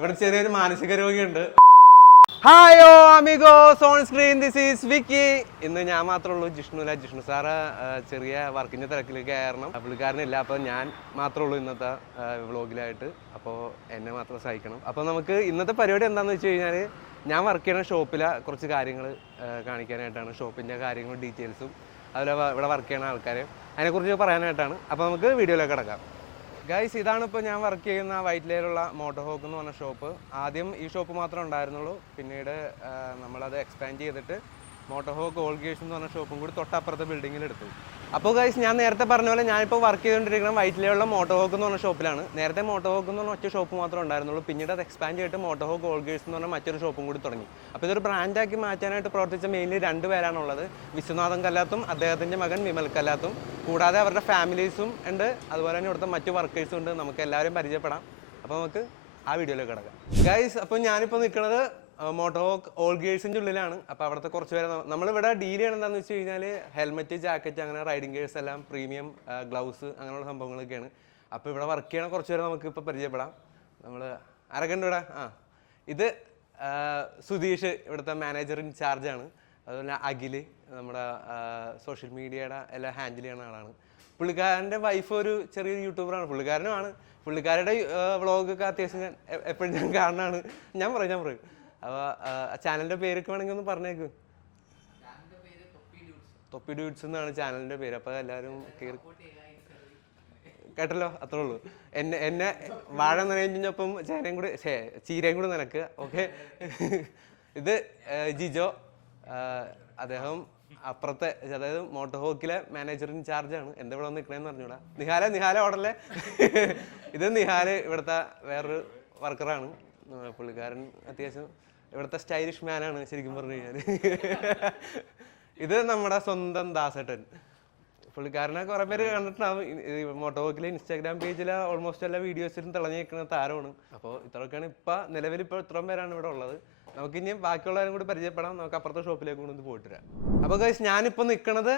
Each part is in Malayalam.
ഇവിടെ ചെറിയൊരു മാനസിക രോഗിയുണ്ട്. ഹായോ amigos on screen, this is Vicky. ഇന്ന് ഞാൻ മാത്രമേ ഉള്ളൂ, ജിഷ്ണുല. ജിഷ്ണു സാറ് ചെറിയ വർക്കിൻ്റെ തിരക്കിലേക്ക് കാരണം പുള്ളിക്കാരനില്ല. അപ്പോൾ ഞാൻ മാത്രമേ ഉള്ളൂ ഇന്നത്തെ വ്ളോഗിലായിട്ട്. അപ്പോൾ എന്നെ മാത്രം സഹിക്കണം. അപ്പോൾ നമുക്ക് ഇന്നത്തെ പരിപാടി എന്താണെന്ന് വെച്ച് കഴിഞ്ഞാൽ, ഞാൻ വർക്ക് ചെയ്യുന്ന ഷോപ്പിലെ കുറച്ച് കാര്യങ്ങൾ കാണിക്കാനായിട്ടാണ്. ഷോപ്പിൻ്റെ കാര്യങ്ങളും ഡീറ്റെയിൽസും അതുപോലെ ഇവിടെ വർക്ക് ചെയ്യുന്ന ആൾക്കാരെ അതിനെക്കുറിച്ച് പറയാനായിട്ടാണ്. അപ്പോൾ നമുക്ക് വീഡിയോയിലേക്ക് കിടക്കാം. ഗൈസ്, ഇതാണ് ഇപ്പോൾ ഞാൻ വർക്ക് ചെയ്യുന്ന വൈറ്റ്ലയിലുള്ള മോട്ടോഹോക്ക് എന്ന് പറഞ്ഞ ഷോപ്പ്. ആദ്യം ഈ ഷോപ്പ് മാത്രമേ ഉണ്ടായിരുന്നുള്ളൂ. പിന്നീട് നമ്മളത് എക്സ്പാൻഡ് ചെയ്തിട്ട് മോട്ടോഹോക്ക് ഓൾ ഗേഴ്സ് എന്ന് പറഞ്ഞ ഷോപ്പും കൂടി തൊട്ടപ്പുറത്തെ ബിൽഡിങ്ങിൽ എടുത്തു. അപ്പോൾ ഗൈസ്, ഞാൻ നേരത്തെ പറഞ്ഞ പോലെ ഞാനിപ്പോൾ വർക്ക് ചെയ്തുകൊണ്ടിരിക്കുന്ന വൈറ്റ്ലയിലുള്ള മോട്ടോഹോക്ക് എന്ന് പറഞ്ഞ ഷോപ്പിലാണ്. നേരത്തെ മോട്ടോഹോക്ക് എന്ന് പറഞ്ഞ ഒറ്റ ഷോപ്പ് മാത്രമേ ഉണ്ടായിരുന്നുള്ളൂ. പിന്നീട് അത് എക്സ്പാൻഡ് ചെയ്തിട്ട് മോട്ടോഹോക്ക് ഓൾ ഗേഴ്സ് എന്ന് പറഞ്ഞ മറ്റൊരു ഷോപ്പും കൂടി തുടങ്ങി. അപ്പോൾ ഇതൊരു ബ്രാൻഡാക്കി മാറ്റാനായിട്ട് പ്രവർത്തിച്ച മെയിൻലി 2 പേരാണുള്ളത്. വിശ്വനാഥൻ കല്ലാത്തും അദ്ദേഹത്തിൻ്റെ മകൻ വിമൽ കല്ലാത്തും. കൂടാതെ അവരുടെ ഫാമിലീസും ഉണ്ട്, അതുപോലെ തന്നെ ഇവിടുത്തെ മറ്റു വർക്കേഴ്സും ഉണ്ട്. നമുക്ക് എല്ലാവരും പരിചയപ്പെടാം. അപ്പോൾ നമുക്ക് ആ വീഡിയോയിലേക്ക് കിടക്കാം. ഗൈസ്, അപ്പോൾ ഞാനിപ്പോൾ നിൽക്കുന്നത് മോട്ടോഹോക്ക് ഓൾ ഗേഴ്സിൻ്റെ ഉള്ളിലാണ്. അപ്പോൾ അവിടുത്തെ കുറച്ച് പേരെ നമ്മളിവിടെ ഡീൽ ചെയ്യണം എന്താണെന്ന് വെച്ച് കഴിഞ്ഞാൽ, ഹെൽമെറ്റ്, ജാക്കറ്റ്, അങ്ങനെ റൈഡിങ് ഗേഴ്സ് എല്ലാം, പ്രീമിയം ഗ്ലൗസ്, അങ്ങനെയുള്ള സംഭവങ്ങളൊക്കെയാണ്. അപ്പോൾ ഇവിടെ വർക്ക് ചെയ്യണ കുറച്ച് പേരെ നമുക്ക് ഇപ്പോൾ പരിചയപ്പെടാം. നമ്മൾ ആരൊക്കെ ഉണ്ട് ഇവിടെ? ഇത് സുധീഷ്, ഇവിടുത്തെ മാനേജർ ഇൻചാർജാണ്. അതുപോലെ അഖിൽ, നമ്മുടെ സോഷ്യൽ മീഡിയയുടെ എല്ലാം ഹാൻഡിൽ ചെയ്യുന്ന ആളാണ്. പുള്ളിക്കാരൻ്റെ വൈഫ് ഒരു ചെറിയൊരു യൂട്യൂബറാണ്. പുള്ളിക്കാരുടെ വ്ളോഗൊക്കെ അത്യാവശ്യം ഞാൻ എപ്പോഴും ഞാൻ കാണുന്നതാണ്. ഞാൻ പറയും. അപ്പോൾ ചാനലിൻ്റെ പേരൊക്കെ വേണമെങ്കിൽ ഒന്ന് പറഞ്ഞേക്കും. തൊപ്പി ഡ്യൂഡ്സ് എന്നാണ് ചാനലിൻ്റെ പേര്. അപ്പോൾ എല്ലാവരും കേട്ടല്ലോ, അത്രേ ഉള്ളൂ. എന്നെ വാഴ നനഞ്ഞപ്പം ചീരയും കൂടി നനക്കുക. ഓക്കെ. ഇത് ജിജോ, അദ്ദേഹം അപ്പുറത്തെ, അതായത് മോട്ടോഹോക്കിലെ മാനേജർ ഇൻചാർജാണ്. എന്താ ഇവിടെ വന്ന് നിൽക്കണേന്ന് പറഞ്ഞൂടാ. നിഹാല ഓർഡറല്ലേ. ഇത് നിഹാല്, ഇവിടുത്തെ വേറൊരു വർക്കറാണ്. പുള്ളിക്കാരൻ അത്യാവശ്യം ഇവിടുത്തെ സ്റ്റൈലിഷ് മാനാണ് ശരിക്കും പറഞ്ഞു കഴിഞ്ഞാൽ. ഇത് നമ്മുടെ സ്വന്തം ദാസേട്ടൻ. പുള്ളിക്കാരനെ കുറേ പേര് കണ്ടിട്ടുണ്ടാവും. മോട്ടോഹോക്കിലെ ഇൻസ്റ്റാഗ്രാം പേജിലെ ഓൾമോസ്റ്റ് എല്ലാ വീഡിയോസിലും തിളഞ്ഞു നിൽക്കുന്ന താരമാണ്. അപ്പോൾ ഇത്രയൊക്കെയാണ് നിലവിലിപ്പോൾ ഇത്രയും പേരാണ് ഇവിടെ ഉള്ളത്. നമുക്കിനി ബാക്കിയുള്ളവരും കൂടി പരിചയപ്പെടാം. നമുക്ക് അപ്പുറത്തെ ഷോപ്പിലേക്ക് കൊണ്ടു പോയിട്ട് വരാം. അപ്പോൾ ഗൈസ്, ഞാനിപ്പോൾ നിൽക്കുന്നത്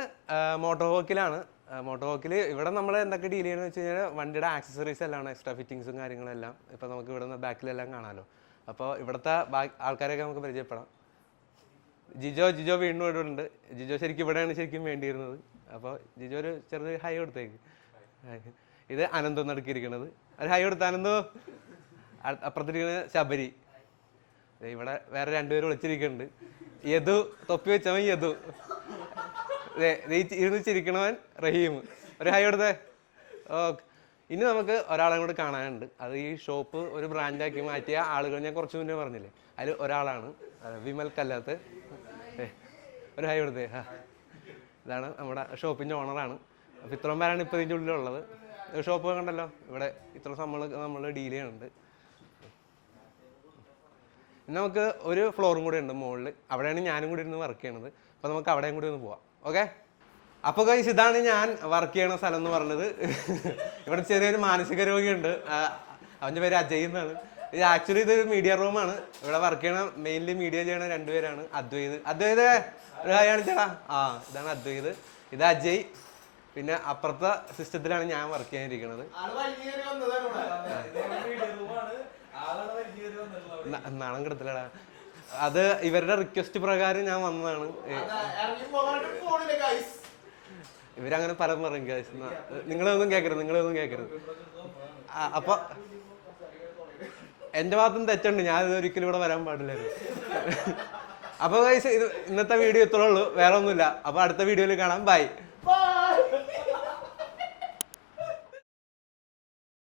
മോട്ടോഹോക്കിലാണ്. മോട്ടോഹോക്കിൽ ഇവിടെ നമ്മൾ എന്തൊക്കെ ഡീൽ ചെയ്യണമെന്ന് വെച്ച് കഴിഞ്ഞാൽ, വണ്ടിയുടെ ആക്സസറീസ് എല്ലാം, എക്സ്ട്രാ ഫിറ്റിങ്സും കാര്യങ്ങളെല്ലാം ഇപ്പോൾ നമുക്ക് ഇവിടെ നിന്ന് ബാക്കിലെല്ലാം കാണാമല്ലോ. അപ്പോൾ ഇവിടുത്തെ ആൾക്കാരെയൊക്കെ നമുക്ക് പരിചയപ്പെടാം. ജിജോ വീണ്ടും ഇവിടെ ഉണ്ട്. ജിജോ ശരിക്കും ഇവിടെയാണ് ശരിക്കും വേണ്ടിയിരുന്നത്. അപ്പോൾ ജിജോ ഒരു ചെറിയ ഹൈ കൊടുത്തേക്ക്. ഇത് അനന്തം നടക്കിയിരിക്കണത്. ഒരു ഹൈ കൊടുത്ത അനന്തോ. അപ്പുറത്തിരിക്കുന്നത് ശബരി. ഇവിടെ വേറെ 2 പേര് വിളിച്ചിരിക്കുന്നുണ്ട്. യദു, തൊപ്പി വെച്ചവൻ യദു. ഇരുന്ന് ചിരിക്കണവൻ റഹീം. ഒരു ഹൈ കൊടുത്തേ. ഓക്കെ. ഇനി നമുക്ക് ഒരാളെ കൂടെ കാണാനുണ്ട്. അത് ഈ ഷോപ്പ് ഒരു ബ്രാൻഡാക്കി മാറ്റിയ ആളുകൾ ഞാൻ കുറച്ച് മുന്നേ പറഞ്ഞില്ലേ, അതിൽ ഒരാളാണ് വിമൽ കല്ലാത്ത്. ഒരു ഹൈ കൊടുത്തേ. ഇതാണ് നമ്മുടെ ഷോപ്പിൻ്റെ ഓണറാണ്. അപ്പോൾ ഇത്രയും പേരാണ് ഇപ്പോൾ ഇതിൻ്റെ ഉള്ളിലുള്ളത്. ഷോപ്പ് കണ്ടല്ലോ, ഇവിടെ ഇത്ര നമ്മൾ ഡീൽ ചെയ്യുന്നുണ്ട്. നമുക്ക് ഒരു ഫ്ലോറും കൂടി ഉണ്ട് മുകളിൽ. അവിടെയാണ് ഞാനും കൂടി ഇരുന്ന് വർക്ക് ചെയ്യണത്. അപ്പോൾ നമുക്ക് അവിടെയും കൂടി ഒന്ന് പോവാം. ഓക്കെ. അപ്പോൾ ഗൈസ്, ഇതാണ് ഞാൻ വർക്ക് ചെയ്യണ സ്ഥലം എന്ന് പറഞ്ഞത്. ഇവിടെ ചെറിയൊരു മാനസിക രോഗിയുണ്ട്. അവൻ്റെ പേര് അജയ് എന്നാണ്. ഇത് ആക്ച്വലി ഇതൊരു മീഡിയ റൂമാണ്. ഇവിടെ വർക്ക് ചെയ്യണ മെയിൻലി മീഡിയ ചെയ്യണ 2 പേരാണ്. അദ്വൈത് ഒരു ഹായ് കാണിച്ചടാ. ഇതാണ് അദ്വൈത്. ഇത് അജയ്. പിന്നെ അപ്പുറത്തെ സിസ്റ്റത്തിലാണ് ഞാൻ വർക്ക് ചെയ്യാനിരിക്കുന്നത്. നാണം കിടത്തില്ലടാ. അത് ഇവരുടെ റിക്വസ്റ്റ് പ്രകാരം ഞാൻ വന്നതാണ്. ഇവരങ്ങനെ പലതും പറയും. നിങ്ങളൊന്നും കേൾക്കരുത്. അപ്പൊ എന്റെ ഭാഗത്തും തെറ്റുണ്ട്. ഞാനിത് ഒരിക്കലും ഇവിടെ വരാൻ പാടില്ലായിരുന്നു. അപ്പൊ ഗൈസ്, ഇത് ഇന്നത്തെ വീഡിയോ ഇത്രേ ഉള്ളൂ, വേറെ ഒന്നുമില്ല. അപ്പൊ അടുത്ത വീഡിയോയിൽ കാണാം. ബൈ.